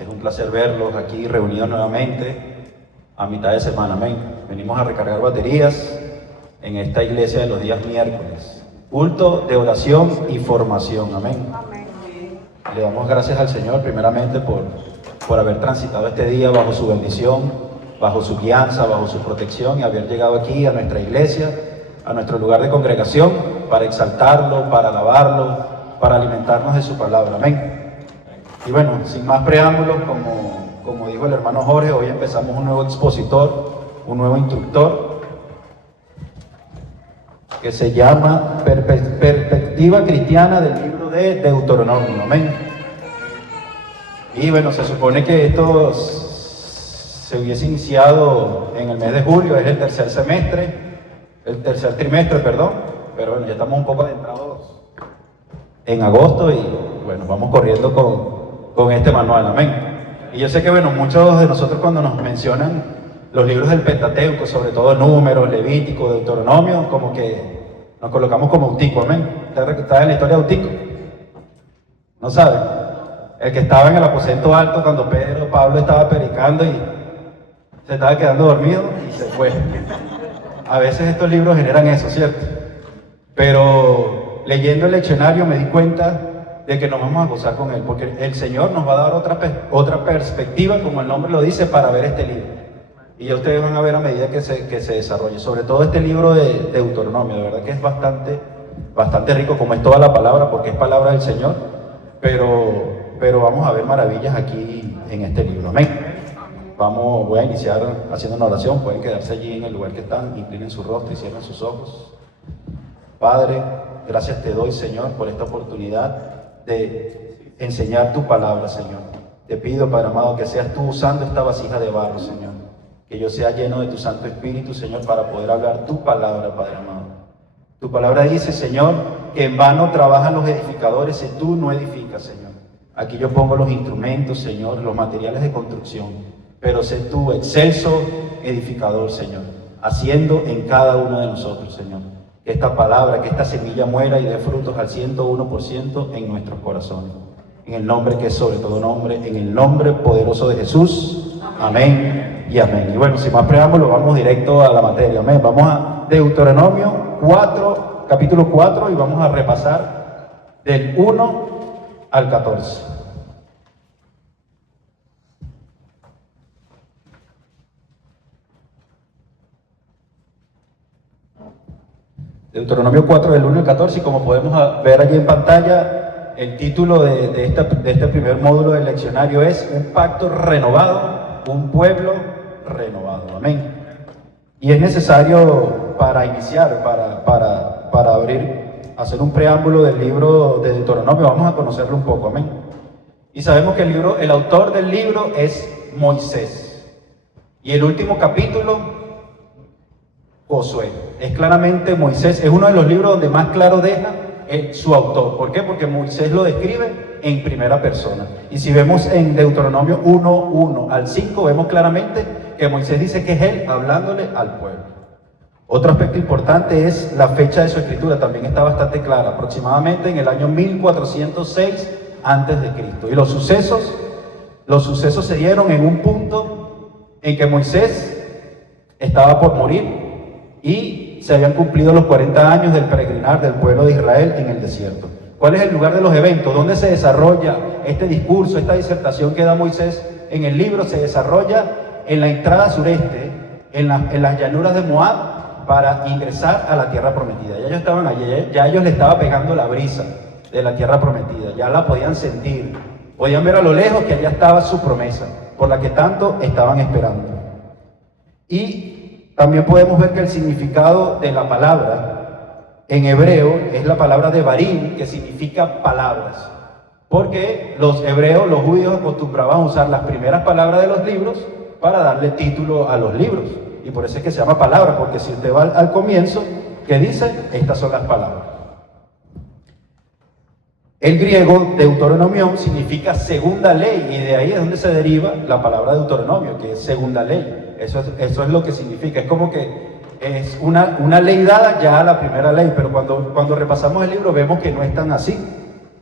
Es un placer verlos aquí reunidos nuevamente a mitad de semana, amén. Venimos a recargar baterías en esta iglesia de los días miércoles. Culto de oración y formación, amén. Le damos gracias al Señor primeramente por haber transitado este día bajo su bendición, bajo su guianza, bajo su protección y haber llegado aquí a nuestra iglesia, a nuestro lugar de congregación, para exaltarlo, para alabarlo, para alimentarnos de su palabra, amén. Y bueno, sin más preámbulos, como dijo el hermano Jorge, hoy empezamos un nuevo expositor, un nuevo instructor, que se llama Perspectiva Cristiana del libro de Deuteronomio, amén. Y bueno, se supone que esto se hubiese iniciado en el mes de julio, es el tercer trimestre, perdón, pero bueno, ya estamos un poco adentrados en agosto y bueno, vamos corriendo con este manual, amén. Y yo sé que bueno, muchos de nosotros cuando nos mencionan los libros del Pentateuco, sobre todo Números, Levítico, Deuteronomio, como que nos colocamos como Eutico, amén. ¿Está en la historia de Eutico? ¿No saben? El que estaba en el aposento alto cuando Pablo estaba predicando y se estaba quedando dormido y se fue. A veces estos libros generan eso, ¿cierto? Pero leyendo el leccionario me di cuenta de que nos vamos a gozar con él, porque el Señor nos va a dar otra perspectiva, como el nombre lo dice, para ver este libro. Y ya ustedes van a ver a medida que se desarrolle, sobre todo este libro de Deuteronomio, de verdad que es bastante rico, como es toda la palabra, porque es palabra del Señor, pero vamos a ver maravillas aquí en este libro, amén. Voy a iniciar haciendo una oración, pueden quedarse allí en el lugar que están, inclinen su rostro y cierren sus ojos. Padre, gracias te doy, Señor, por esta oportunidad de enseñar tu palabra, Señor. Te pido, Padre amado, que seas tú usando esta vasija de barro, Señor. Que yo sea lleno de tu Santo Espíritu, Señor, para poder hablar tu palabra, Padre amado. Tu palabra dice, Señor, que en vano trabajan los edificadores si tú no edificas, Señor. Aquí yo pongo los instrumentos, Señor, los materiales de construcción. Pero sé tú, excelso edificador, Señor, haciendo en cada uno de nosotros, Señor, que esta palabra, que esta semilla muera y dé frutos al 101% en nuestros corazones. En el nombre que es sobre todo nombre, en el nombre poderoso de Jesús. Amén y amén. Y bueno, sin más preámbulo, vamos directo a la materia. Amén. Vamos a Deuteronomio 4, capítulo 4, y vamos a repasar del 1 al 14. Deuteronomio 4, del 1 al 14, y como podemos ver allí en pantalla, el título de este primer módulo del leccionario es Un pacto renovado, un pueblo renovado. Amén. Y es necesario para iniciar, para hacer un preámbulo del libro de Deuteronomio, vamos a conocerlo un poco. Amén. Y sabemos que el autor del libro es Moisés. Y el último capítulo, Josué. Es claramente Moisés, es uno de los libros donde más claro deja su autor. ¿Por qué? Porque Moisés lo describe en primera persona. Y si vemos en Deuteronomio 1 al 5, vemos claramente que Moisés dice que es él hablándole al pueblo. Otro aspecto importante es la fecha de su escritura, también está bastante clara, aproximadamente en el año 1406 a.C. Y los sucesos se dieron en un punto en que Moisés estaba por morir y se habían cumplido los 40 años del peregrinar del pueblo de Israel en el desierto. ¿Cuál es el lugar de los eventos? ¿Dónde se desarrolla este discurso, esta disertación que da Moisés en el libro? Se desarrolla en la entrada sureste, en las llanuras de Moab, para ingresar a la tierra prometida. Ya ellos estaban allí, ya ellos le estaba pegando la brisa de la tierra prometida, ya la podían sentir, podían ver a lo lejos que allá estaba su promesa, por la que tanto estaban esperando. Y también podemos ver que el significado de la palabra en hebreo es la palabra devarim, que significa palabras. Porque los hebreos, los judíos, acostumbraban a usar las primeras palabras de los libros para darle título a los libros. Y por eso es que se llama palabra, porque si usted va al comienzo, ¿qué dice? Estas son las palabras. El griego Deuteronomión significa segunda ley, y de ahí es donde se deriva la palabra Deuteronomio, que es segunda ley. Eso es lo que significa. Es como que es una ley dada ya a la primera ley, pero cuando repasamos el libro vemos que no es tan así.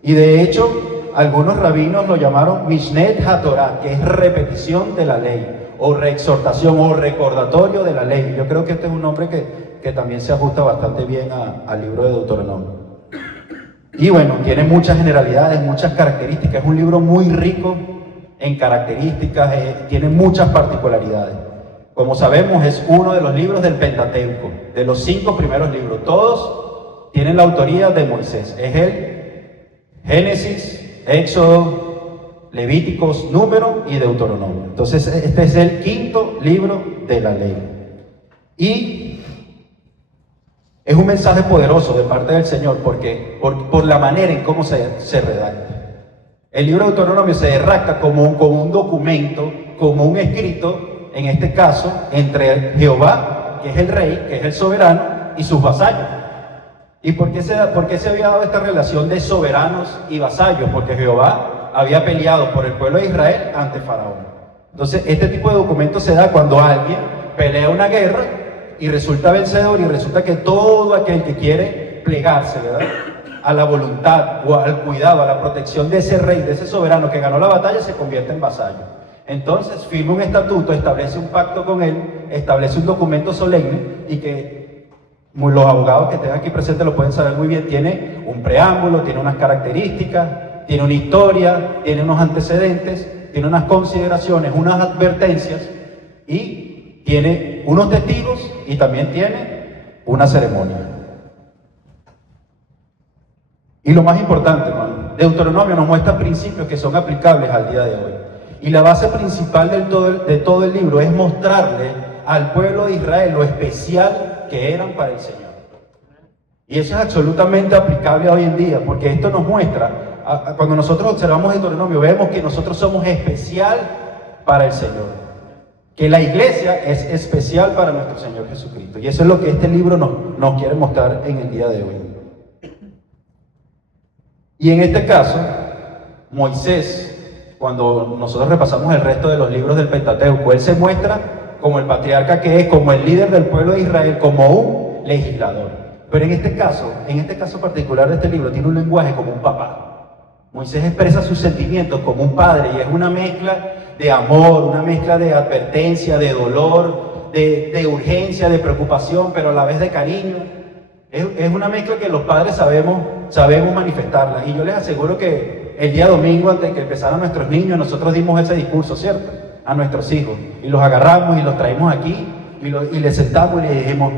Y de hecho, algunos rabinos lo llamaron Mishnet HaTorah, que es repetición de la ley, o reexhortación, o recordatorio de la ley. Yo creo que este es un nombre que también se ajusta bastante bien al libro de Deuteronomio. Y bueno, tiene muchas generalidades, muchas características. Es un libro muy rico en características, tiene muchas particularidades. Como sabemos, es uno de los libros del Pentateuco, de los 5 primeros libros. Todos tienen la autoría de Moisés. Es el Génesis, Éxodo, Levíticos, Número y Deuteronomio. Entonces, este es el 5.º libro de la ley. Y es un mensaje poderoso de parte del Señor por la manera en cómo se redacta. El libro de Deuteronomio se redacta como un documento, como un escrito, en este caso, entre Jehová, que es el rey, que es el soberano, y sus vasallos. ¿Y por qué se había dado esta relación de soberanos y vasallos? Porque Jehová había peleado por el pueblo de Israel ante Faraón. Entonces, este tipo de documento se da cuando alguien pelea una guerra y resulta vencedor, y resulta que todo aquel que quiere plegarse, ¿verdad?, a la voluntad o al cuidado, a la protección de ese rey, de ese soberano que ganó la batalla, se convierte en vasallo. Entonces firma un estatuto, establece un pacto con él, establece un documento solemne, y que los abogados que estén aquí presentes lo pueden saber muy bien. Tiene un preámbulo, tiene unas características, tiene una historia, tiene unos antecedentes, tiene unas consideraciones, unas advertencias, y tiene unos testigos, y también tiene una ceremonia. Y lo más importante, hermano, Deuteronomio nos muestra principios que son aplicables al día de hoy. Y la base principal de todo el libro es mostrarle al pueblo de Israel lo especial que eran para el Señor. Y eso es absolutamente aplicable hoy en día, porque esto nos muestra, cuando nosotros observamos Deuteronomio, vemos que nosotros somos especial para el Señor, que la iglesia es especial para nuestro Señor Jesucristo. Y eso es lo que este libro nos quiere mostrar en el día de hoy. Y en este caso, Moisés, cuando nosotros repasamos el resto de los libros del Pentateuco, él se muestra como el patriarca que es, como el líder del pueblo de Israel, como un legislador. Pero en este caso particular de este libro, tiene un lenguaje como un papá. Moisés expresa sus sentimientos como un padre, y es una mezcla de amor, una mezcla de advertencia, de dolor, de urgencia, de preocupación, pero a la vez de cariño. Es una mezcla que los padres sabemos manifestarla. Y yo les aseguro que el día domingo, antes de que empezaran nuestros niños, nosotros dimos ese discurso, ¿cierto?, a nuestros hijos. Y los agarramos y los traímos aquí y les sentamos y les dijimos: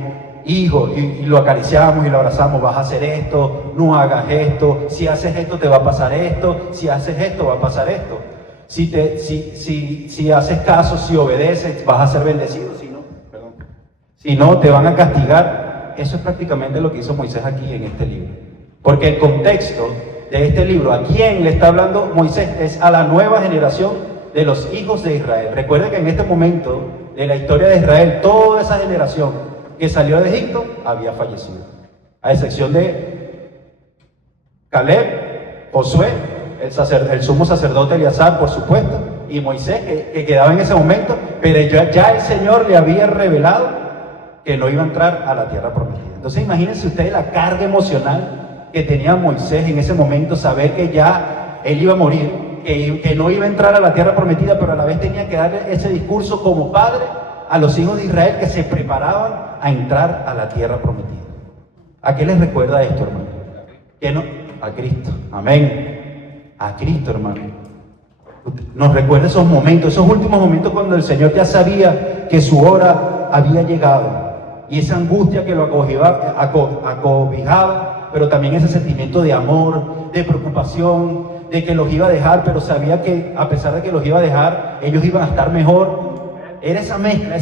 hijo, y lo acariciamos y lo abrazamos: vas a hacer esto, no hagas esto, si haces esto te va a pasar esto, si haces esto va a pasar esto. Si haces caso, si obedeces, vas a ser bendecido, si no, te van a castigar. Eso es prácticamente lo que hizo Moisés aquí en este libro. Porque el contexto de este libro, ¿a quién le está hablando Moisés? Es a la nueva generación de los hijos de Israel. Recuerden que en este momento de la historia de Israel, toda esa generación que salió de Egipto había fallecido, a excepción de Caleb, Josué, el sumo sacerdote Eleazar, por supuesto, y Moisés, que quedaba en ese momento, pero ya el Señor le había revelado que no iba a entrar a la tierra prometida. Entonces imagínense ustedes la carga emocional que tenía Moisés en ese momento, saber que ya él iba a morir, que no iba a entrar a la tierra prometida, pero a la vez tenía que darle ese discurso como padre a los hijos de Israel que se preparaban a entrar a la tierra prometida. ¿A qué les recuerda esto, hermano? ¿Que no? A Cristo. Amén. A Cristo, hermano. Nos recuerda esos momentos, esos últimos momentos cuando el Señor ya sabía que su hora había llegado. Y esa angustia que lo acobijaba, pero también ese sentimiento de amor, de preocupación, de que los iba a dejar, pero sabía que a pesar de que los iba a dejar, ellos iban a estar mejor. Era esa mezcla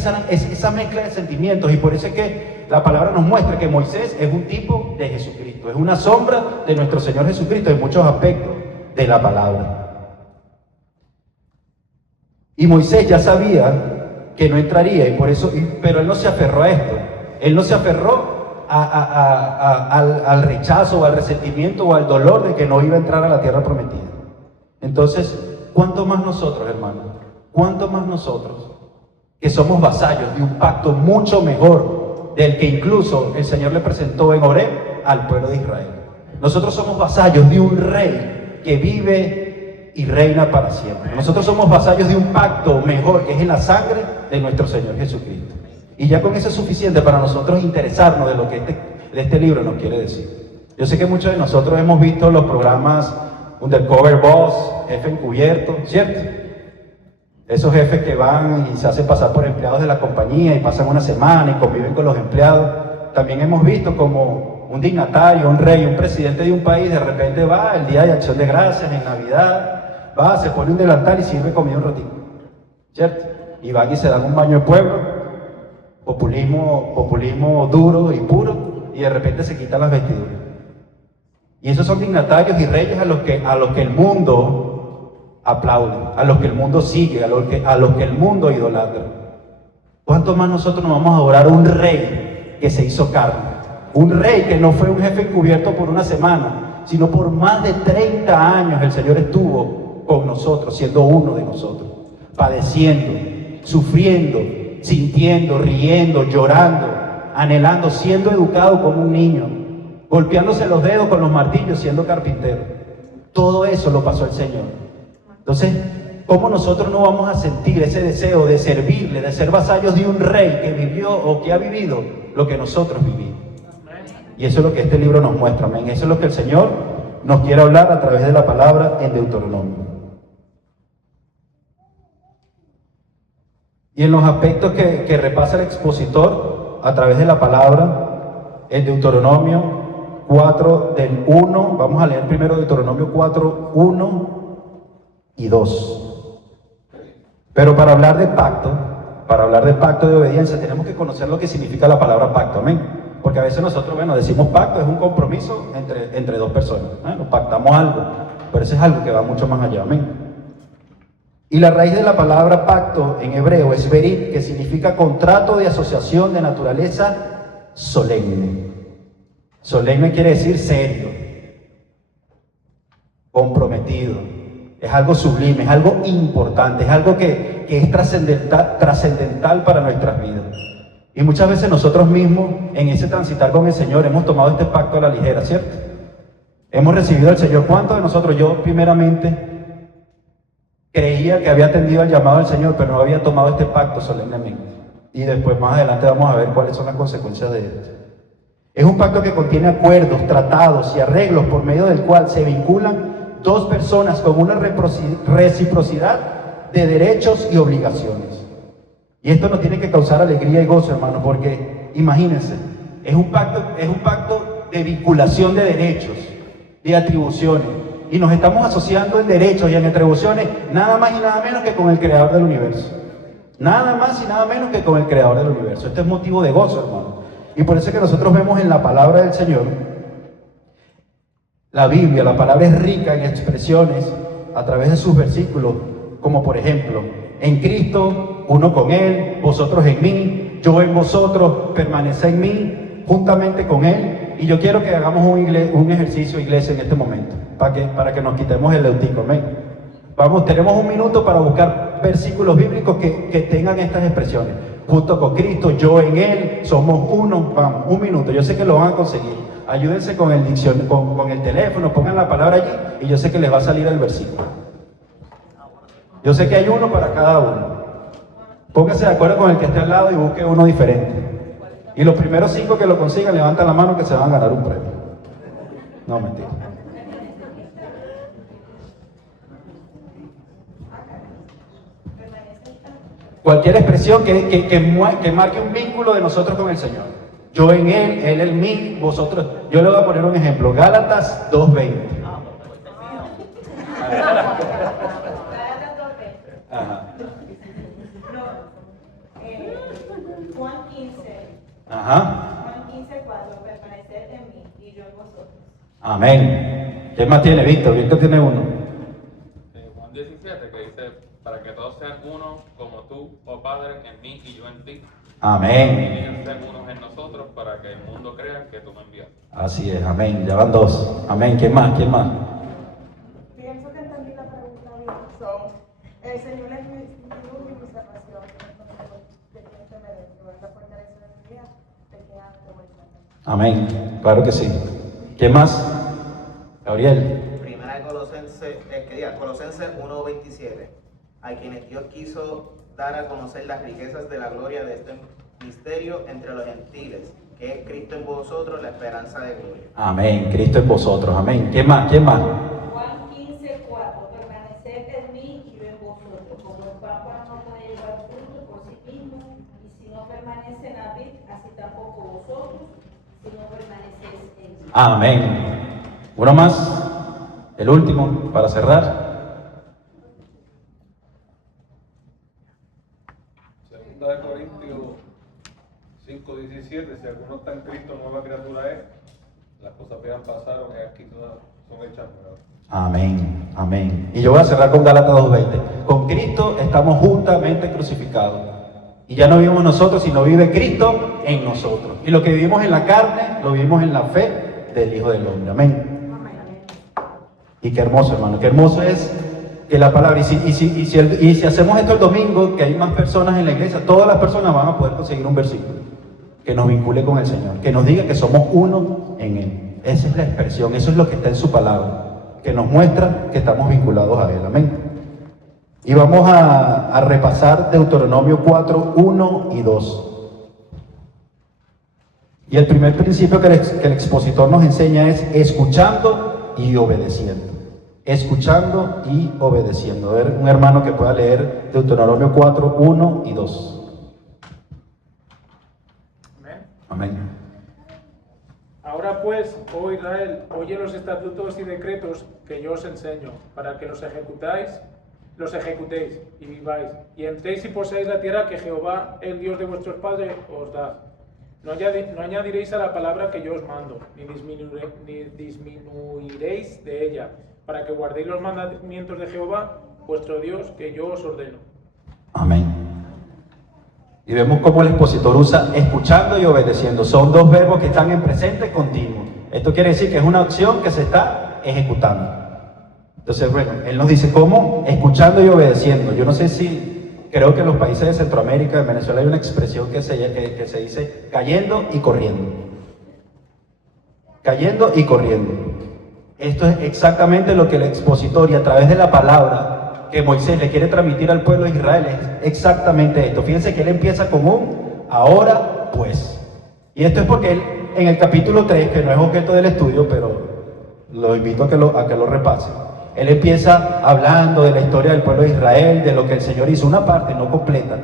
de sentimientos, y por eso es que la palabra nos muestra que Moisés es un tipo de Jesucristo, es una sombra de nuestro Señor Jesucristo en muchos aspectos de la palabra. Y Moisés ya sabía que no entraría, pero él no se aferró a esto. Él no se aferró al rechazo o al resentimiento o al dolor de que no iba a entrar a la tierra prometida. Entonces, ¿cuánto más nosotros, hermanos? ¿Cuánto más nosotros, que somos vasallos de un pacto mucho mejor del que incluso el Señor le presentó en Horeb al pueblo de Israel? Nosotros somos vasallos de un rey que vive y reina para siempre. Nosotros somos vasallos de un pacto mejor, que es en la sangre de nuestro Señor Jesucristo. Y ya con eso es suficiente para nosotros interesarnos de lo que este libro nos quiere decir. Yo sé que muchos de nosotros hemos visto los programas Undercover Boss, Jefe Encubierto, ¿cierto? Esos jefes que van y se hacen pasar por empleados de la compañía y pasan una semana y conviven con los empleados. También hemos visto como un dignatario, un rey, un presidente de un país de repente va el día de Acción de Gracias, en Navidad, va, se pone un delantal y sirve comida un ratito, ¿cierto? Y van y se dan un baño de pueblo, populismo duro y puro, y de repente se quitan las vestiduras. Y esos son dignatarios y reyes a los que el mundo aplaude, a los que el mundo sigue, a los que el mundo idolatra. ¿Cuánto más nosotros nos vamos a adorar a un rey que se hizo carne? Un rey que no fue un jefe encubierto por una semana, sino por más de 30 años el Señor estuvo con nosotros, siendo uno de nosotros, padeciendo, sufriendo, sintiendo, riendo, llorando, anhelando, siendo educado como un niño, golpeándose los dedos con los martillos, siendo carpintero. Todo eso lo pasó el Señor. Entonces, ¿cómo nosotros no vamos a sentir ese deseo de servirle, de ser vasallos de un rey que vivió o que ha vivido lo que nosotros vivimos? Y eso es lo que este libro nos muestra, amén. Eso es lo que el Señor nos quiere hablar a través de la palabra en Deuteronomio. Y en los aspectos que repasa el expositor a través de la palabra en Deuteronomio 4 del 1, vamos a leer primero Deuteronomio 4, 1 y 2. Pero para hablar de pacto de obediencia, tenemos que conocer lo que significa la palabra pacto, amén. Porque a veces nosotros, decimos pacto, es un compromiso entre dos personas, nos pactamos algo, pero eso es algo que va mucho más allá, amén. Y la raíz de la palabra pacto en hebreo es berit, que significa contrato de asociación de naturaleza solemne. Solemne quiere decir serio, comprometido. Es algo sublime, es algo importante, es algo que es trascendental para nuestras vidas. Y muchas veces nosotros mismos, en ese transitar con el Señor, hemos tomado este pacto a la ligera, ¿cierto? Hemos recibido al Señor. ¿Cuántos de nosotros? Yo primeramente creía que había atendido al llamado del Señor, pero no había tomado este pacto solemnemente. Y después, más adelante, vamos a ver cuáles son las consecuencias de esto. Es un pacto que contiene acuerdos, tratados y arreglos por medio del cual se vinculan dos personas con una reciprocidad de derechos y obligaciones. Y esto nos tiene que causar alegría y gozo, hermano, porque imagínense, es un pacto de vinculación de derechos, de atribuciones, y nos estamos asociando en derechos y en atribuciones nada más y nada menos que con el Creador del universo. Nada más y nada menos que con el Creador del universo. Este es motivo de gozo, hermano. Y por eso es que nosotros vemos en la palabra del Señor, la Biblia, la palabra es rica en expresiones a través de sus versículos, como por ejemplo, en Cristo, uno con Él, vosotros en mí, yo en vosotros, permanece en mí, juntamente con Él. Y yo quiero que hagamos un ejercicio, iglesia, en este momento, para que nos quitemos el leutico, amén. Vamos, tenemos un minuto para buscar versículos bíblicos que tengan estas expresiones. Junto con Cristo, yo en Él, somos uno. Vamos, un minuto, yo sé que lo van a conseguir. Ayúdense con el con el teléfono, pongan la palabra allí y yo sé que les va a salir el versículo. Yo sé que hay uno para cada uno. Póngase de acuerdo con el que esté al lado y busque uno diferente. Y los primeros 5 que lo consigan, levantan la mano que se van a ganar un premio. No, mentira. Cualquier expresión que marque un vínculo de nosotros con el Señor. Yo en Él, Él en mí, vosotros. Yo le voy a poner un ejemplo. Gálatas 2:20. Ajá. Juan 15. Ajá. Juan 15:4, permanecer en mí y yo en vosotros. Amén. ¿Quién más tiene? Víctor tiene uno. Juan 17, que dice, para que todos sean uno, como tú, oh Padre, en mí y yo en ti. Amén. Y ellos sean unos en nosotros, para que el mundo crea que tú me envías. Así es, amén. Ya van 2. Amén. ¿Quién más? Pienso que entendí la pregunta bien. Son, el Señor es mi luz y mi salvación. De quien temeré, que es la fortaleza de mi vida, de quien ante voy a. Amén. Claro que sí. ¿Quién más? Gabriel. Primera de Colosenses Colosenses 1:27, a quienes Dios quiso dar a conocer las riquezas de la gloria de este misterio entre los gentiles, que es Cristo en vosotros, la esperanza de gloria. Amén, Cristo en vosotros, amén. ¿Quién más? ¿Quién más? Juan 15:4, permaneced en mí y yo en vosotros, como el pámpano no puede llevar fruto por sí mismo, y si no permanece en la vid, así tampoco vosotros, si no permanecéis en mí. Amén. Uno más, el último, para cerrar. Segunda de Corintios 5:17, si alguno está en Cristo, nueva criatura es, las cosas viejas pasaron y aquí todas son hechas nuevas. Amén, amén. Y yo voy a cerrar con Gálatas 2:20. Con Cristo estamos juntamente crucificados. Y ya no vivimos nosotros, sino vive Cristo en nosotros. Y lo que vivimos en la carne, lo vivimos en la fe del Hijo del Hombre. Amén. Y qué hermoso, hermano, qué hermoso es que la palabra, y si hacemos esto el domingo, que hay más personas en la iglesia, todas las personas van a poder conseguir un versículo que nos vincule con el Señor, que nos diga que somos uno en Él. Esa es la expresión, eso es lo que está en su palabra, que nos muestra que estamos vinculados a Él. Amén. Y vamos a repasar Deuteronomio 4, 1 y 2. Y el primer principio que el expositor nos enseña es escuchando y obedeciendo. Escuchando y obedeciendo. A ver, un hermano que pueda leer Deuteronomio 4, 1 y 2. Amén. Amén. Ahora pues, oh Israel, oye los estatutos y decretos que yo os enseño, para que los ejecutéis y viváis, y entréis y poseáis la tierra que Jehová, el Dios de vuestros padres, os da. No añadiréis a la palabra que yo os mando, ni disminuiréis de ella, para que guardéis los mandamientos de Jehová, vuestro Dios, que yo os ordeno. Amén. Y vemos cómo el expositor usa escuchando y obedeciendo. Son dos verbos que están en presente continuo. Esto quiere decir que es una acción que se está ejecutando. Entonces, bueno, él nos dice cómo escuchando y obedeciendo. Yo no sé si, creo que en los países de Centroamérica, en Venezuela hay una expresión que se dice cayendo y corriendo. Cayendo y corriendo. Esto es exactamente lo que el expositor, y a través de la palabra que Moisés le quiere transmitir al pueblo de Israel, es exactamente esto. Fíjense que él empieza con un ahora pues. Y esto es porque él, en el capítulo 3, que no es objeto del estudio, pero lo invito a que lo repase, él empieza hablando de la historia del pueblo de Israel, de lo que el Señor hizo, una parte, no completa.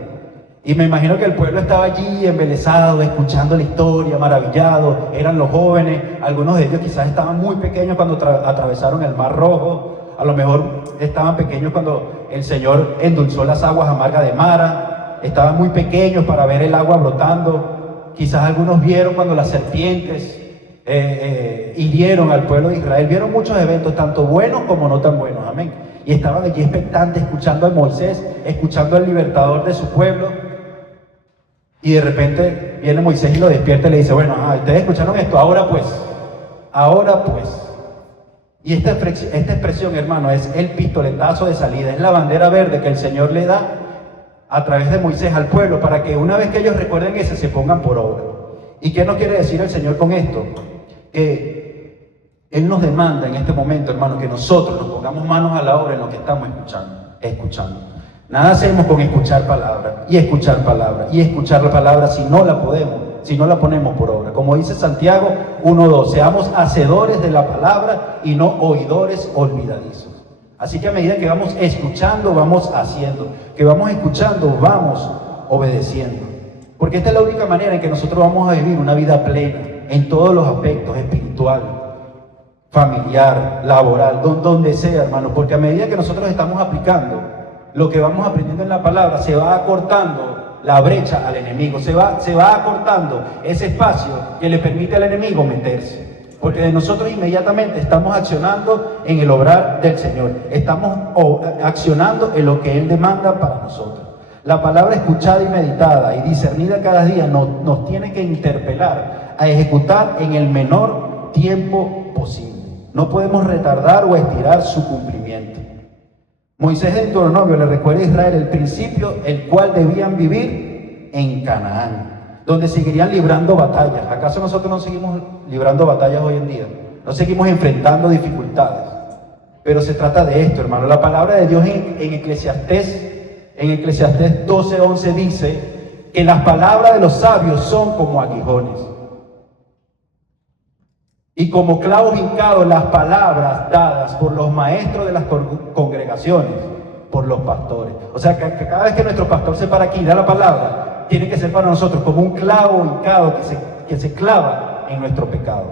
Y me imagino que el pueblo estaba allí embelesado, escuchando la historia, maravillado. Eran los jóvenes, algunos de ellos quizás estaban muy pequeños cuando atravesaron el Mar Rojo. A lo mejor estaban pequeños cuando el Señor endulzó las aguas amargas de Mara. Estaban muy pequeños para ver el agua brotando. Quizás algunos vieron cuando las serpientes hirieron al pueblo de Israel. Vieron muchos eventos, tanto buenos como no tan buenos. Amén. Y estaban allí expectantes, escuchando a Moisés, escuchando al libertador de su pueblo. Y de repente viene Moisés y lo despierta y le dice, bueno, ustedes escucharon esto, ahora pues. Y esta expresión, hermano, es el pistoletazo de salida, es la bandera verde que el Señor le da a través de Moisés al pueblo, para que una vez que ellos recuerden eso, se pongan por obra. ¿Y qué nos quiere decir el Señor con esto? Que Él nos demanda en este momento, hermano, que nosotros nos pongamos manos a la obra en lo que estamos escuchando. Nada hacemos con escuchar palabra, y escuchar palabra, y escuchar la palabra si no la ponemos por obra. Como dice Santiago 1:2, seamos hacedores de la palabra y no oidores olvidadizos. Así que a medida que vamos escuchando, vamos haciendo, que vamos escuchando, vamos obedeciendo. Porque esta es la única manera en que nosotros vamos a vivir una vida plena, en todos los aspectos, espiritual, familiar, laboral, donde sea, hermano. Porque a medida que nosotros estamos aplicando lo que vamos aprendiendo en la palabra, se va acortando la brecha al enemigo, se va acortando ese espacio que le permite al enemigo meterse. Porque de nosotros inmediatamente estamos accionando en el obrar del Señor, estamos accionando en lo que Él demanda para nosotros. La palabra escuchada y meditada y discernida cada día nos tiene que interpelar a ejecutar en el menor tiempo posible. No podemos retardar o estirar su cumplimiento. Moisés de Deuteronomio le recuerda a Israel el principio el cual debían vivir en Canaán, donde seguirían librando batallas. ¿Acaso nosotros no seguimos librando batallas hoy en día? ¿No seguimos enfrentando dificultades? Pero se trata de esto, hermano. La palabra de Dios en Eclesiastés 12:11 dice que las palabras de los sabios son como aguijones. Y como clavos hincados las palabras dadas por los maestros de las congregaciones, por los pastores. O sea, que cada vez que nuestro pastor se para aquí y da la palabra, tiene que ser para nosotros como un clavo hincado que se clava en nuestro pecado,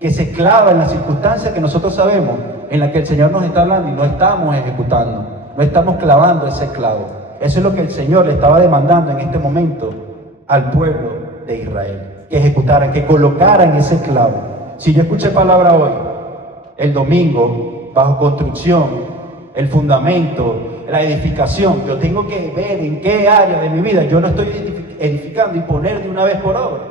que se clava en las circunstancias que nosotros sabemos, en las que el Señor nos está hablando y no estamos ejecutando, no estamos clavando ese clavo. Eso es lo que el Señor le estaba demandando en este momento al pueblo de Israel, que ejecutaran, que colocaran ese clavo. Si yo escuché palabra hoy, el domingo, bajo construcción, el fundamento, la edificación, yo tengo que ver en qué área de mi vida yo no estoy edificando y poner de una vez por obra.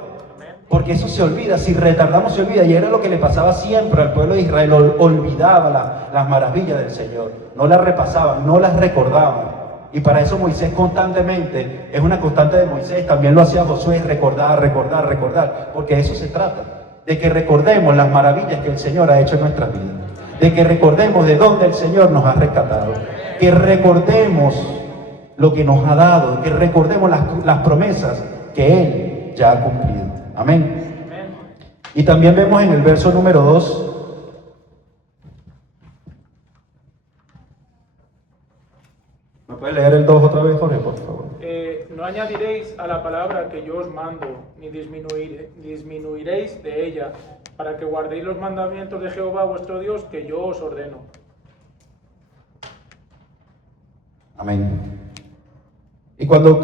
Porque eso se olvida, si retardamos se olvida, y era lo que le pasaba siempre al pueblo de Israel, olvidaba las maravillas del Señor, no las repasaban, no las recordaban. Y para eso Moisés constantemente, es una constante de Moisés, también lo hacía Josué, recordar, porque de eso se trata, de que recordemos las maravillas que el Señor ha hecho en nuestras vidas, de que recordemos de dónde el Señor nos ha rescatado, que recordemos lo que nos ha dado, que recordemos las promesas que Él ya ha cumplido. Amén. Y también vemos en el verso número 2, ¿me puede leer el 2 otra vez, Jorge, por favor? No añadiréis a la palabra que yo os mando, ni disminuiréis de ella, para que guardéis los mandamientos de Jehová vuestro Dios, que yo os ordeno. Amén. Y cuando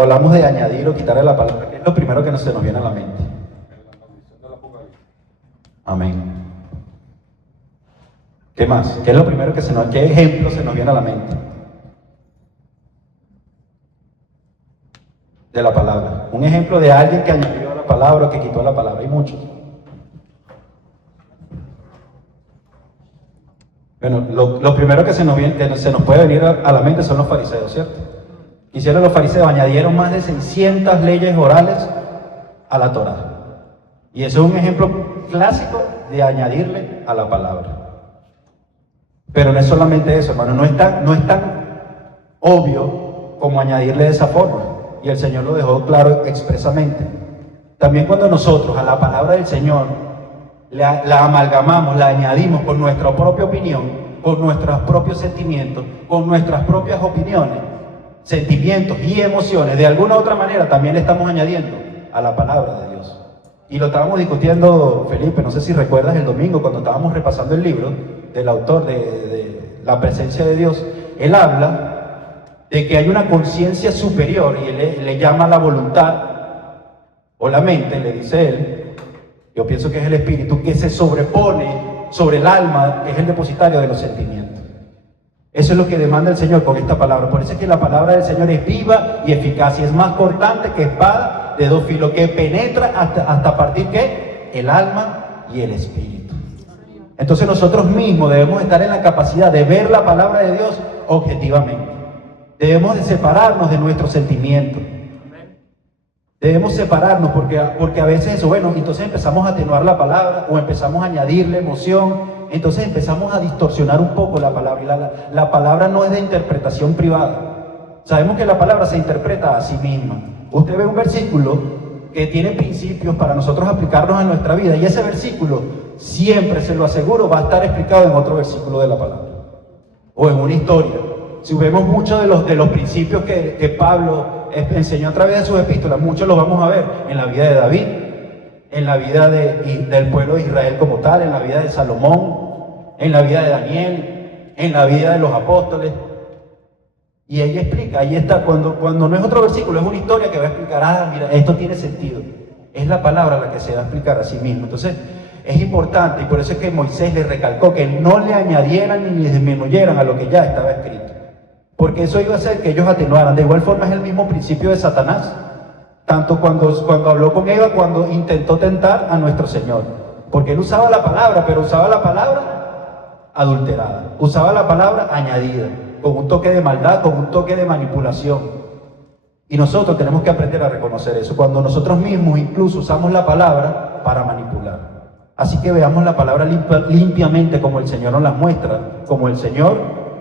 hablamos de añadir o quitarle la palabra, ¿qué es lo primero que se nos viene a la mente? Amén. ¿Qué más? ¿Qué es lo primero qué ejemplo se nos viene a la mente? De la palabra. Un ejemplo de alguien que añadió a la palabra o que quitó la palabra. Hay muchos. Bueno, lo primero que se nos puede venir a la mente son los fariseos, ¿cierto? Hicieron los fariseos, añadieron más de 600 leyes orales a la Torá. Y eso es un ejemplo clásico de añadirle a la palabra. Pero no es solamente eso, hermano, no es tan obvio como añadirle de esa forma. Y el Señor lo dejó claro expresamente. También cuando nosotros a la palabra del Señor la amalgamamos, la añadimos con nuestra propia opinión, con nuestros propios sentimientos, con nuestras propias opiniones, sentimientos y emociones, de alguna u otra manera también le estamos añadiendo a la palabra de Dios. Y lo estábamos discutiendo, Felipe, no sé si recuerdas el domingo cuando estábamos repasando el libro del autor de La presencia de Dios. Él habla de que hay una conciencia superior y él le llama la voluntad o la mente, le dice él, yo pienso que es el espíritu, que se sobrepone sobre el alma, que es el depositario de los sentimientos. Eso es lo que demanda el Señor con esta palabra. Por eso es que la palabra del Señor es viva y eficaz y es más cortante que espada de dos filos, que penetra hasta partir ¿qué? El alma y el espíritu. Entonces nosotros mismos debemos estar en la capacidad de ver la palabra de Dios objetivamente. Debemos de separarnos de nuestros sentimientos. Debemos separarnos porque a veces eso, bueno, entonces empezamos a atenuar la palabra o empezamos a añadirle emoción, entonces empezamos a distorsionar un poco la palabra. Y la palabra no es de interpretación privada. Sabemos que la palabra se interpreta a sí misma. Usted ve un versículo que tiene principios para nosotros aplicarnos en nuestra vida y ese versículo, siempre se lo aseguro, va a estar explicado en otro versículo de la palabra o en una historia. Si vemos muchos de los principios que Pablo enseñó a través de sus epístolas, muchos los vamos a ver en la vida de David, en la vida del pueblo de Israel como tal, en la vida de Salomón, en la vida de Daniel, en la vida de los apóstoles. Y ella explica, ahí está, cuando no es otro versículo, es una historia que va a explicar, mira, esto tiene sentido. Es la palabra la que se va a explicar a sí mismo. Entonces, es importante, y por eso es que Moisés le recalcó que no le añadieran ni le disminuyeran a lo que ya estaba escrito. Porque eso iba a hacer que ellos atenuaran. De igual forma es el mismo principio de Satanás. Tanto cuando habló con Eva, cuando intentó tentar a nuestro Señor. Porque él usaba la palabra, pero usaba la palabra adulterada. Usaba la palabra añadida, con un toque de maldad, con un toque de manipulación. Y nosotros tenemos que aprender a reconocer eso. Cuando nosotros mismos incluso usamos la palabra para manipular. Así que veamos la palabra limpiamente como el Señor nos las muestra, como el Señor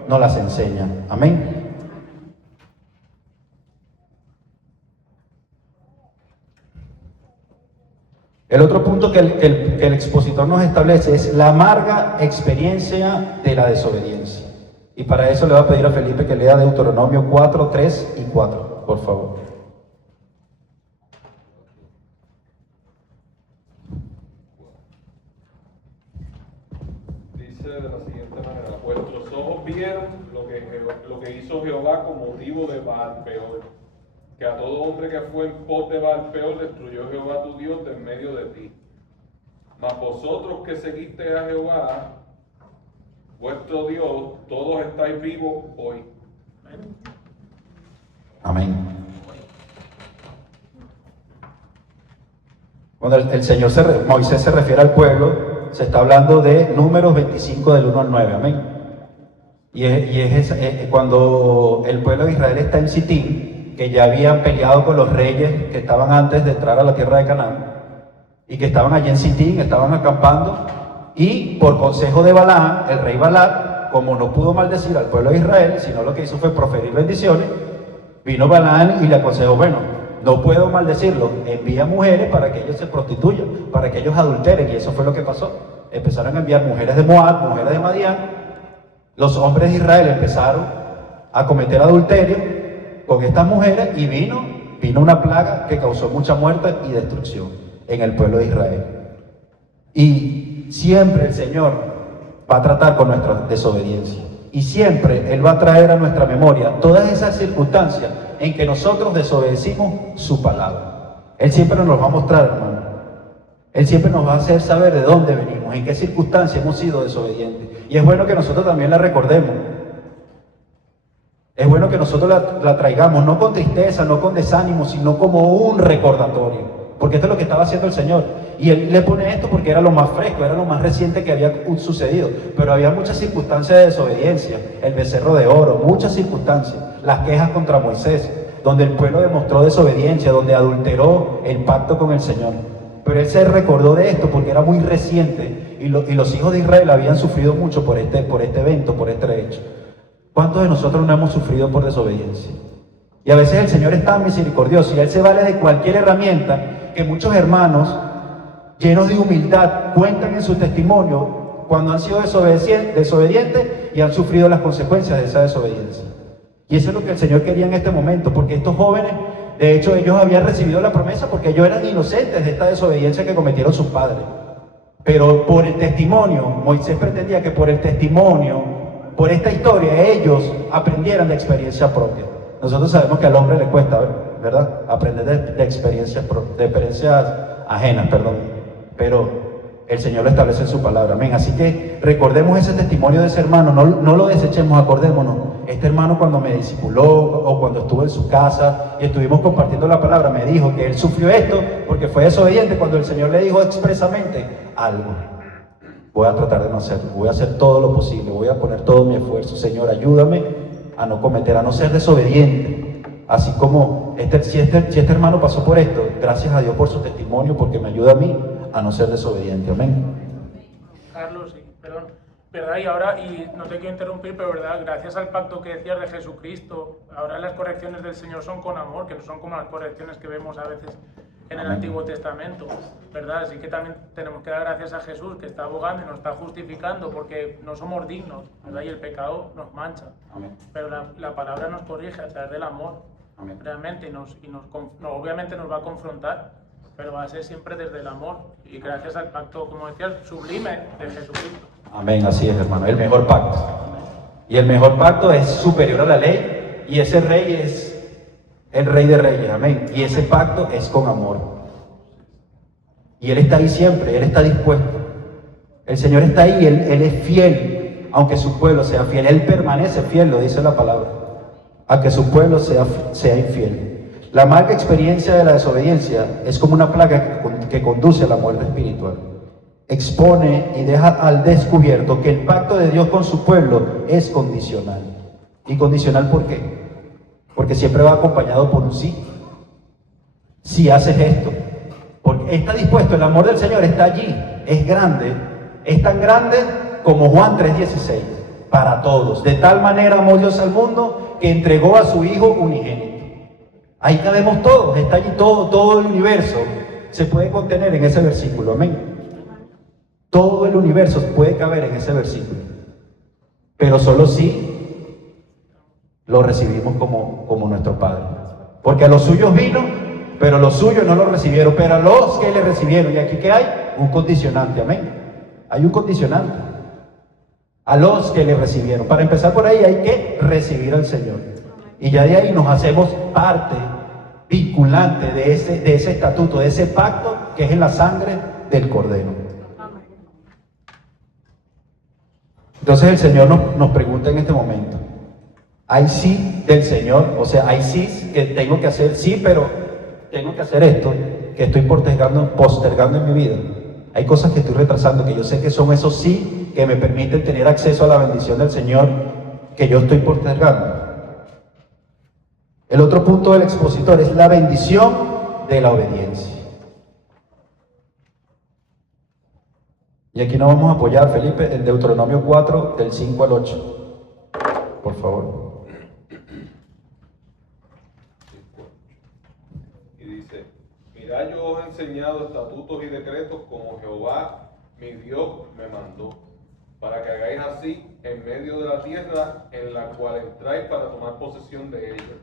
nos las enseña. Amén. El otro punto que el expositor nos establece es la amarga experiencia de la desobediencia. Y para eso le voy a pedir a Felipe que lea Deuteronomio 4, 3 y 4, por favor. Dice de la siguiente manera: vuestros ojos vieron lo que hizo Jehová con motivo de Baal Peor, que a todo hombre que fue en pos de Baal Peor destruyó Jehová tu Dios de en medio de ti. Mas vosotros que seguiste a Jehová, vuestro Dios, todos estáis vivos hoy. Amén. Cuando Moisés se refiere al pueblo, se está hablando de Números 25 del 1 al 9. Amén. Y es cuando el pueblo de Israel está en Sitín, que ya habían peleado con los reyes que estaban antes de entrar a la tierra de Canaán, y que estaban allí en Sitín, estaban acampando, y por consejo de Balaam, el rey Balac, como no pudo maldecir al pueblo de Israel, sino lo que hizo fue proferir bendiciones, vino Balaam y le aconsejó: bueno, no puedo maldecirlo, envía mujeres para que ellos se prostituyan, para que ellos adulteren, y eso fue lo que pasó. Empezaron a enviar mujeres de Moab, mujeres de Madián. Los hombres de Israel empezaron a cometer adulterio con estas mujeres, y vino una plaga que causó mucha muerte y destrucción en el pueblo de Israel. Y siempre el Señor va a tratar con nuestra desobediencia, y siempre Él va a traer a nuestra memoria todas esas circunstancias en que nosotros desobedecimos su palabra. Él siempre nos va a mostrar, hermano. Él siempre nos va a hacer saber de dónde venimos, en qué circunstancias hemos sido desobedientes. Y es bueno que nosotros también la recordemos. Es bueno que nosotros la traigamos, no con tristeza, no con desánimo, sino como un recordatorio. Porque esto es lo que estaba haciendo el Señor. Y Él le pone esto porque era lo más fresco, era lo más reciente que había sucedido. Pero había muchas circunstancias de desobediencia. El becerro de oro, muchas circunstancias. Las quejas contra Moisés, donde el pueblo demostró desobediencia, donde adulteró el pacto con el Señor. Pero Él se recordó de esto porque era muy reciente. Y los hijos de Israel habían sufrido mucho por este evento, por este hecho. ¿Cuántos de nosotros no hemos sufrido por desobediencia? Y a veces el Señor es tan misericordioso y Él se vale de cualquier herramienta, que muchos hermanos llenos de humildad cuentan en su testimonio cuando han sido desobedientes y han sufrido las consecuencias de esa desobediencia. Y eso es lo que el Señor quería en este momento, porque estos jóvenes, de hecho, ellos habían recibido la promesa porque ellos eran inocentes de esta desobediencia que cometieron sus padres. Pero por el testimonio, Moisés pretendía que por el testimonio, por esta historia, ellos aprendieran de experiencia propia. Nosotros sabemos que al hombre le cuesta, ¿verdad?, aprender de experiencias ajenas, pero el Señor lo establece en su palabra. Amén. Así que recordemos ese testimonio de ese hermano, no lo desechemos, acordémonos. Este hermano, cuando me discipuló o cuando estuve en su casa y estuvimos compartiendo la palabra, me dijo que él sufrió esto porque fue desobediente cuando el Señor le dijo expresamente algo. Voy a tratar de no hacerlo, voy a hacer todo lo posible, voy a poner todo mi esfuerzo. Señor, ayúdame a no ser desobediente. Así como si este hermano pasó por esto, gracias a Dios por su testimonio, porque me ayuda a mí a no ser desobediente. Amén. Carlos, sí, perdón. ¿Verdad? Y ahora, y no te quiero interrumpir, pero verdad, gracias al pacto que decías de Jesucristo, ahora las correcciones del Señor son con amor, que no son como las correcciones que vemos a veces en el Antiguo Testamento, ¿verdad? Así que también tenemos que dar gracias a Jesús, que está abogando y nos está justificando, porque no somos dignos, ¿verdad? Y el pecado nos mancha. Amén. Pero la palabra nos corrige a través del amor. Amén. Realmente, obviamente nos va a confrontar, pero va a ser siempre desde el amor, y gracias al pacto, como decías, sublime de Jesucristo. Amén, así es, hermano, el mejor pacto. Y el mejor pacto es superior a la ley, y ese rey es el Rey de Reyes, amén. Y ese pacto es con amor. Y Él está ahí siempre, Él está dispuesto. El Señor está ahí, Él es fiel, aunque su pueblo sea fiel. Él permanece fiel, lo dice la palabra, a que su pueblo sea infiel. La amarga experiencia de la desobediencia es como una plaga que conduce a la muerte espiritual. Expone y deja al descubierto que el pacto de Dios con su pueblo es condicional. ¿Y condicional por qué? Porque siempre va acompañado por un sí. Si haces esto, porque está dispuesto, el amor del Señor está allí, es grande, es tan grande como Juan 3:16, para todos. De tal manera amó Dios al mundo que entregó a su Hijo unigénito. Ahí cabemos todos, está allí todo el universo se puede contener en ese versículo, amén. Todo el universo puede caber en ese versículo, pero solo si lo recibimos como nuestro Padre. Porque a los suyos vino, pero los suyos no lo recibieron, pero a los que le recibieron, y aquí que hay un condicionante, amén. Hay un condicionante. A los que le recibieron. Para empezar por ahí hay que recibir al Señor. Y ya de ahí nos hacemos parte vinculante de ese estatuto, de ese pacto que es en la sangre del Cordero. Entonces el Señor nos pregunta en este momento, hay sí del Señor, o sea, hay sí que tengo que hacer, sí, pero tengo que hacer esto que estoy postergando en mi vida. Hay cosas que estoy retrasando, que yo sé que son esos sí que me permiten tener acceso a la bendición del Señor que yo estoy postergando. El otro punto del expositor es la bendición de la obediencia. Y aquí nos vamos a apoyar, Felipe, en Deuteronomio 4, del 5 al 8. Por favor. Y dice, mirad, yo os he enseñado estatutos y decretos como Jehová, mi Dios, me mandó, para que hagáis así en medio de la tierra en la cual entráis para tomar posesión de ella.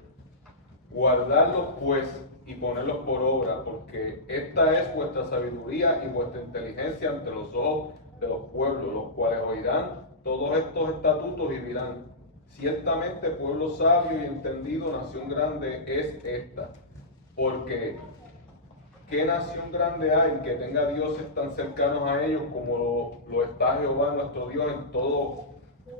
Guardadlos pues y ponedlos por obra, porque esta es vuestra sabiduría y vuestra inteligencia ante los ojos de los pueblos, los cuales oirán todos estos estatutos y dirán, ciertamente pueblo sabio y entendido, nación grande es esta. Porque ¿qué nación grande hay que tenga dioses tan cercanos a ellos como lo está Jehová nuestro Dios en todo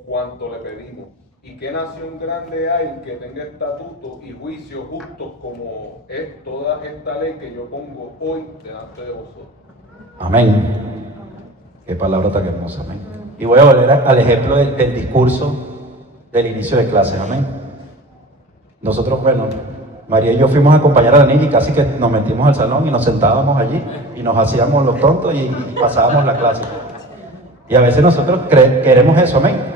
cuanto le pedimos? ¿Y qué nación grande hay que tenga estatutos y juicios justos como es toda esta ley que yo pongo hoy delante de vosotros? Amén. Qué palabra tan hermosa, amén. Y voy a volver al ejemplo del discurso del inicio de clase, amén. Nosotros, bueno, María y yo fuimos a acompañar a la niña y casi que nos metimos al salón y nos sentábamos allí y nos hacíamos los tontos y pasábamos la clase. Y a veces nosotros queremos eso, amén.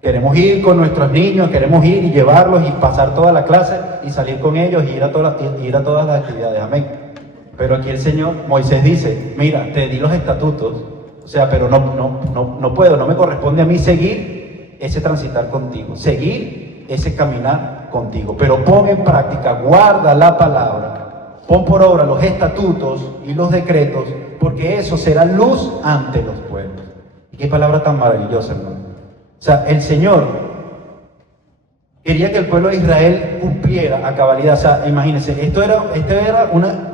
Queremos ir con nuestros niños, queremos ir y llevarlos y pasar toda la clase y salir con ellos y ir a todas las actividades, amén. Pero aquí el Señor, Moisés dice, mira, te di los estatutos, o sea, pero no puedo, no me corresponde a mí seguir ese transitar contigo, seguir ese caminar contigo, pero pon en práctica, guarda la palabra, pon por obra los estatutos y los decretos, porque eso será luz ante los pueblos. Y qué palabra tan maravillosa, hermano. O sea, el Señor quería que el pueblo de Israel cumpliera a cabalidad. O sea, imagínense, esto era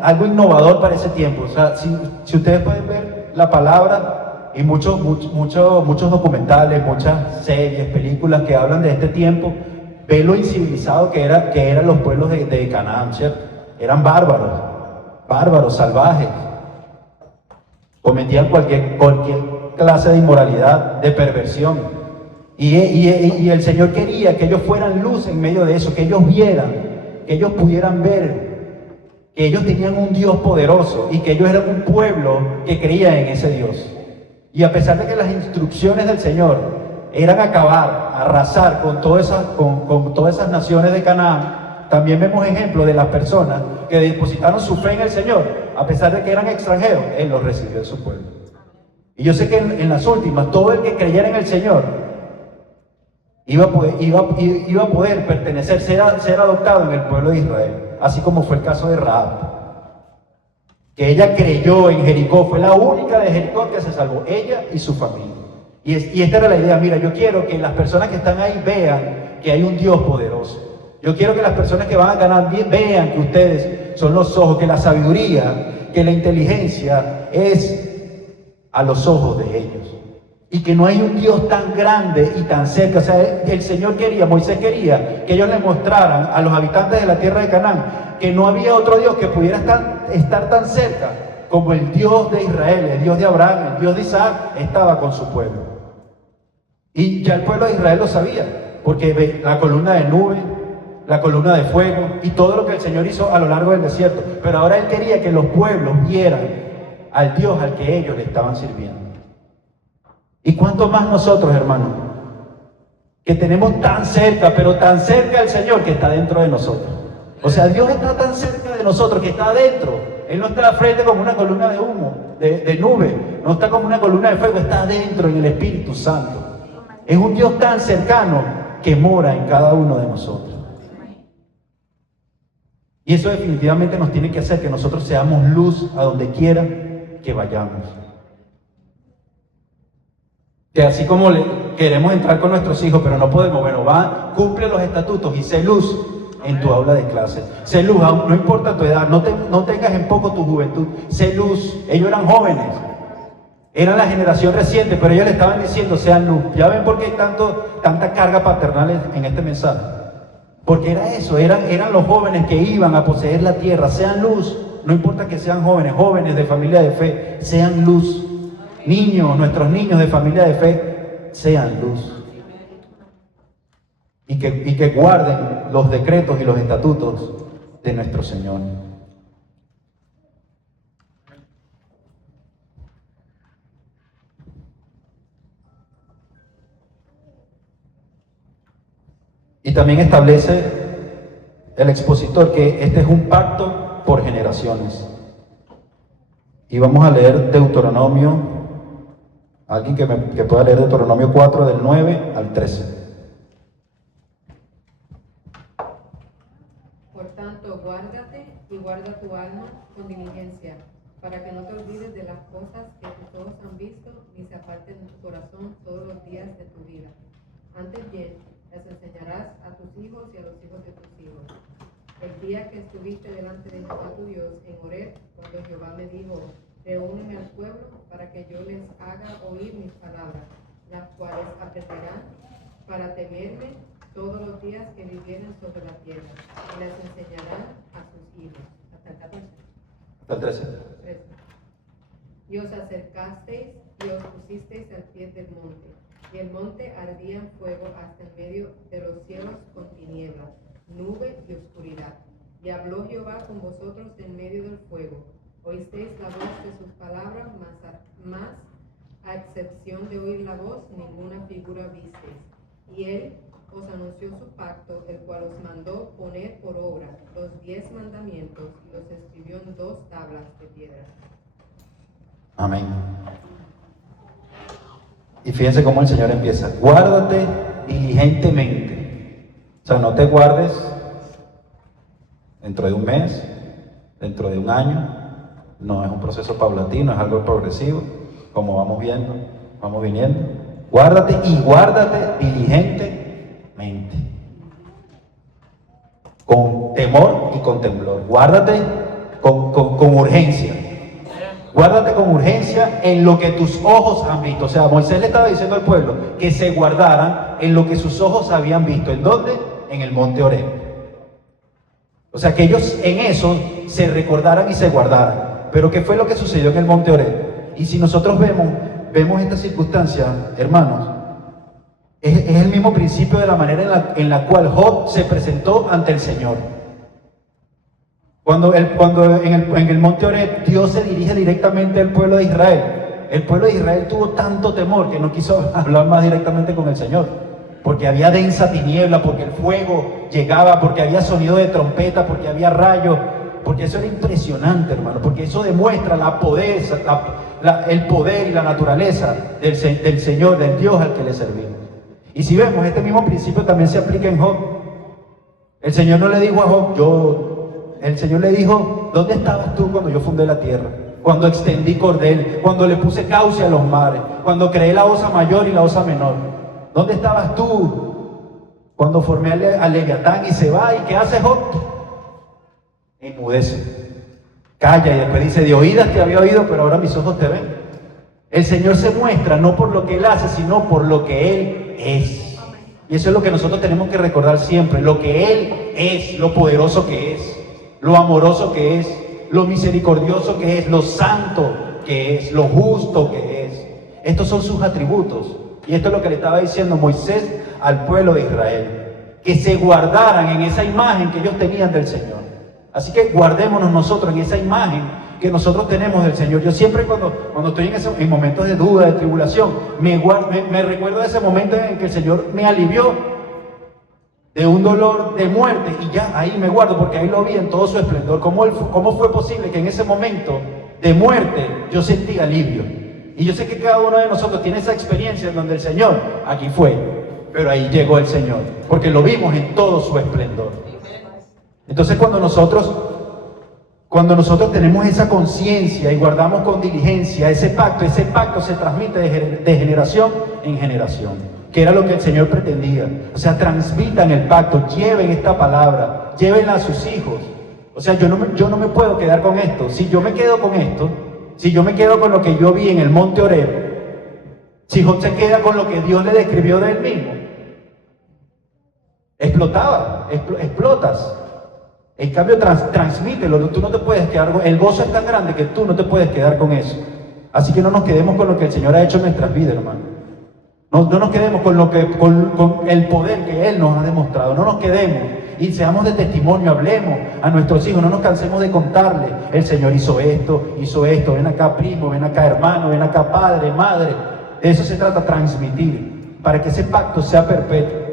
algo innovador para ese tiempo. O sea, si ustedes pueden ver la palabra y muchos documentales, muchas series, películas que hablan de este tiempo, ve lo incivilizado que eran los pueblos de Canaán, ¿cierto? Eran bárbaros, salvajes. Cometían cualquier clase de inmoralidad, de perversión. Y el Señor quería que ellos fueran luz en medio de eso, que ellos vieran, que ellos pudieran ver, que ellos tenían un Dios poderoso y que ellos eran un pueblo que creía en ese Dios. Y a pesar de que las instrucciones del Señor eran acabar, arrasar con todas esas naciones de Canaán, también vemos ejemplos de las personas que depositaron su fe en el Señor, a pesar de que eran extranjeros, Él los recibió en su pueblo. Y yo sé que en las últimas, todo el que creyera en el Señor iba a poder pertenecer, ser adoptado en el pueblo de Israel, así como fue el caso de Rahab, que ella creyó en Jericó, fue la única de Jericó que se salvó, ella y su familia. Y esta era la idea, mira, yo quiero que las personas que están ahí vean que hay un Dios poderoso. Yo quiero que las personas que van a ganar vean que ustedes son los ojos, que la sabiduría, que la inteligencia es a los ojos de ellos. Y que no hay un Dios tan grande y tan cerca. O sea, el Señor quería, Moisés quería que ellos le mostraran a los habitantes de la tierra de Canaán que no había otro Dios que pudiera estar tan cerca como el Dios de Israel, el Dios de Abraham, el Dios de Isaac, estaba con su pueblo. Y ya el pueblo de Israel lo sabía, porque ve la columna de nube, la columna de fuego y todo lo que el Señor hizo a lo largo del desierto. Pero ahora Él quería que los pueblos vieran al Dios al que ellos le estaban sirviendo. ¿Y cuánto más nosotros, hermanos, que tenemos tan cerca, pero tan cerca al Señor que está dentro de nosotros? O sea, Dios está tan cerca de nosotros que está adentro. Él no está al frente como una columna de humo, de nube, no está como una columna de fuego, está adentro en el Espíritu Santo. Es un Dios tan cercano que mora en cada uno de nosotros. Y eso definitivamente nos tiene que hacer que nosotros seamos luz a donde quiera que vayamos. Que así como queremos entrar con nuestros hijos, pero no podemos, bueno, cumple los estatutos y sé luz en tu aula de clases. Sé luz, no importa tu edad, no tengas en poco tu juventud, sé luz. Ellos eran jóvenes, eran la generación reciente, pero ellos le estaban diciendo, sean luz. ¿Ya ven por qué hay tanta carga paternal en este mensaje? Porque era eso, eran los jóvenes que iban a poseer la tierra. Sean luz, no importa que sean jóvenes de familia de fe, sean luz. Niños, nuestros niños de familia de fe, sean luz. Y que guarden los decretos y los estatutos de nuestro Señor. Y también establece el expositor que este es un pacto por generaciones. Y vamos a leer Deuteronomio. Alguien que pueda leer Deuteronomio 4 del 9 al 13. Por tanto, guárdate y guarda tu alma con diligencia, para que no te olvides de las cosas que tus ojos han visto, ni se aparten de tu corazón todos los días de tu vida. Antes bien, las enseñarás a tus hijos y a los hijos de tus hijos. El día que estuviste delante de Jehová tu Dios en Horeb, cuando Jehová me dijo, reúneme al pueblo para que yo les haga oír mis palabras, las cuales aprenderán para temerme todos los días que vivieren sobre la tierra, y las enseñarán a sus hijos. Hasta el 14. Hasta el 13. Y os acercasteis y os pusisteis al pie del monte, y el monte ardía en fuego hasta en medio de los cielos con tinieblas, nube y oscuridad. Y habló Jehová con vosotros en medio del fuego. Oísteis la voz de sus palabras, mas a excepción de oír la voz, ninguna figura visteis. Y él os anunció su pacto, el cual os mandó poner por obra los 10 mandamientos, y los escribió en 2 tablas de piedra. Amén. Y fíjense cómo el Señor empieza. Guárdate diligentemente. O sea, no te guardes dentro de un mes, dentro de un año. No es un proceso paulatino, es algo progresivo, como vamos viendo, vamos viniendo. Guárdate y guárdate diligentemente. Con temor y con temblor. Guárdate con urgencia. Guárdate con urgencia en lo que tus ojos han visto. O sea, Moisés le estaba diciendo al pueblo que se guardaran en lo que sus ojos habían visto. ¿En dónde? En el monte Horeb. O sea, que ellos en eso se recordaran y se guardaran. Pero ¿qué fue lo que sucedió en el monte Horeb? Y si nosotros vemos esta circunstancia, hermanos, es el mismo principio de la manera en la cual Job se presentó ante el Señor. Cuando en el monte Horeb Dios se dirige directamente al pueblo de Israel. El pueblo de Israel tuvo tanto temor que no quiso hablar más directamente con el Señor. Porque había densa tiniebla, porque el fuego llegaba, porque había sonido de trompeta, porque había rayos. Porque eso era impresionante, hermano, porque eso demuestra el poder y la naturaleza del Señor, del Dios al que le servimos. Y si vemos, este mismo principio también se aplica en Job. El Señor no le dijo a Job, el Señor le dijo, ¿dónde estabas tú cuando yo fundé la tierra? Cuando extendí cordel, cuando le puse cauce a los mares, cuando creé la osa mayor y la osa menor. ¿Dónde estabas tú cuando formé al Leviatán? Y se va, ¿y qué hace Job? Enmudece, calla, y después dice, de oídas te había oído, pero ahora mis ojos te ven. El Señor se muestra no por lo que Él hace, sino por lo que Él es. Y eso es lo que nosotros tenemos que recordar siempre, lo que Él es, lo poderoso que es, lo amoroso que es, lo misericordioso que es, lo santo que es, lo justo que es. Estos son sus atributos. Y esto es lo que le estaba diciendo Moisés al pueblo de Israel, que se guardaran en esa imagen que ellos tenían del Señor. Así que guardémonos nosotros en esa imagen que nosotros tenemos del Señor. Yo siempre cuando estoy en momentos de duda, de tribulación, me recuerdo de ese momento en que el Señor me alivió de un dolor de muerte, y ya ahí me guardo, porque ahí lo vi en todo su esplendor. ¿Cómo fue posible que en ese momento de muerte yo sentí alivio? Y yo sé que cada uno de nosotros tiene esa experiencia en donde el Señor, aquí fue, pero ahí llegó el Señor, porque lo vimos en todo su esplendor. Entonces cuando nosotros tenemos esa conciencia y guardamos con diligencia ese pacto se transmite de generación en generación, que era lo que el Señor pretendía. O sea, transmitan el pacto, lleven esta palabra, llévenla a sus hijos. O sea, yo no me puedo quedar con esto. Si yo me quedo con esto, si yo me quedo con lo que yo vi en el monte Horeb, si Job se queda con lo que Dios le describió de él mismo, explotas. En cambio, transmítelo. Tú no te puedes quedar con... El gozo es tan grande que tú no te puedes quedar con eso. Así que no nos quedemos con lo que el Señor ha hecho en nuestras vidas, hermano. No nos quedemos con el poder que Él nos ha demostrado. No nos quedemos y seamos de testimonio. Hablemos a nuestros hijos. No nos cansemos de contarle: el Señor hizo esto. Ven acá, primo, ven acá, hermano, ven acá, padre, madre. De eso se trata, transmitir, para que ese pacto sea perpetuo.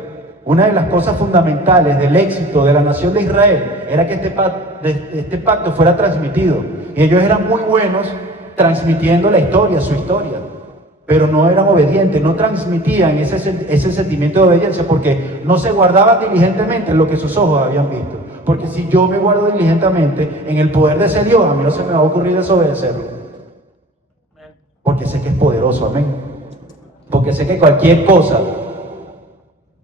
Una de las cosas fundamentales del éxito de la nación de Israel era que este pacto fuera transmitido. Y ellos eran muy buenos transmitiendo la historia, su historia, pero no eran obedientes, no transmitían ese sentimiento de obediencia, porque no se guardaban diligentemente lo que sus ojos habían visto. Porque si yo me guardo diligentemente en el poder de ese Dios, a mí no se me va a ocurrir desobedecerlo, porque sé que es poderoso, amén. Porque sé que cualquier cosa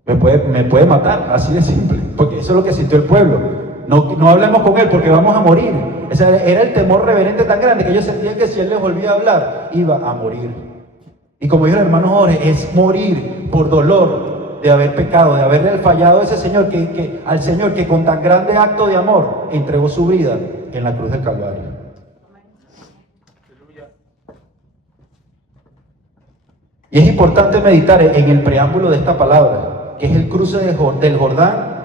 me puede matar, así de simple, porque eso es lo que sintió el pueblo. No hablemos con él porque vamos a morir. Era el temor reverente tan grande que ellos sentían que si él les volvía a hablar, iba a morir. Y como dijo el hermano Jorge, es morir por dolor de haber pecado, de haberle fallado a ese Señor, al Señor que con tan grande acto de amor entregó su vida en la cruz del Calvario. Y es importante meditar en el preámbulo de esta palabra, que es el cruce del Jordán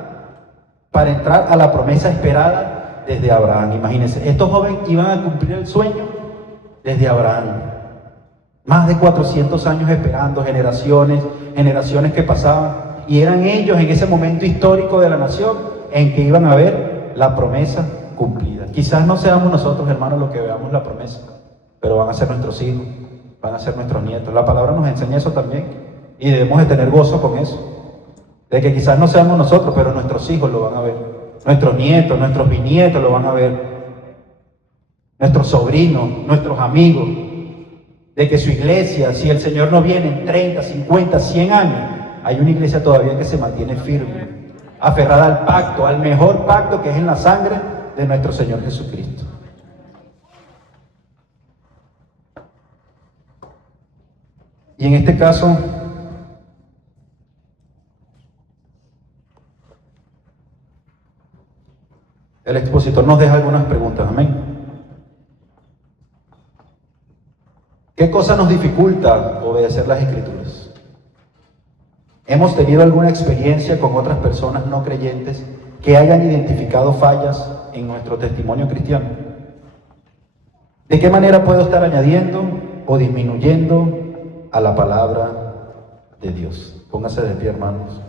para entrar a la promesa esperada desde Abraham. Imagínense, estos jóvenes iban a cumplir el sueño desde Abraham. Más de 400 años esperando, generaciones que pasaban, y eran ellos en ese momento histórico de la nación en que iban a ver la promesa cumplida. Quizás no seamos nosotros, hermanos, los que veamos la promesa, pero van a ser nuestros hijos, van a ser nuestros nietos. La palabra nos enseña eso también, y debemos de tener gozo con eso, de que quizás no seamos nosotros, pero nuestros hijos lo van a ver, nuestros nietos, nuestros bisnietos lo van a ver, nuestros sobrinos, nuestros amigos, de que su iglesia, si el Señor no viene en 30, 50, 100 años, hay una iglesia todavía que se mantiene firme, aferrada al pacto, al mejor pacto, que es en la sangre de nuestro Señor Jesucristo. Y en este caso, el expositor nos deja algunas preguntas, amén. ¿Qué cosa nos dificulta obedecer las Escrituras? ¿Hemos tenido alguna experiencia con otras personas no creyentes que hayan identificado fallas en nuestro testimonio cristiano? ¿De qué manera puedo estar añadiendo o disminuyendo a la palabra de Dios? Póngase de pie, hermanos.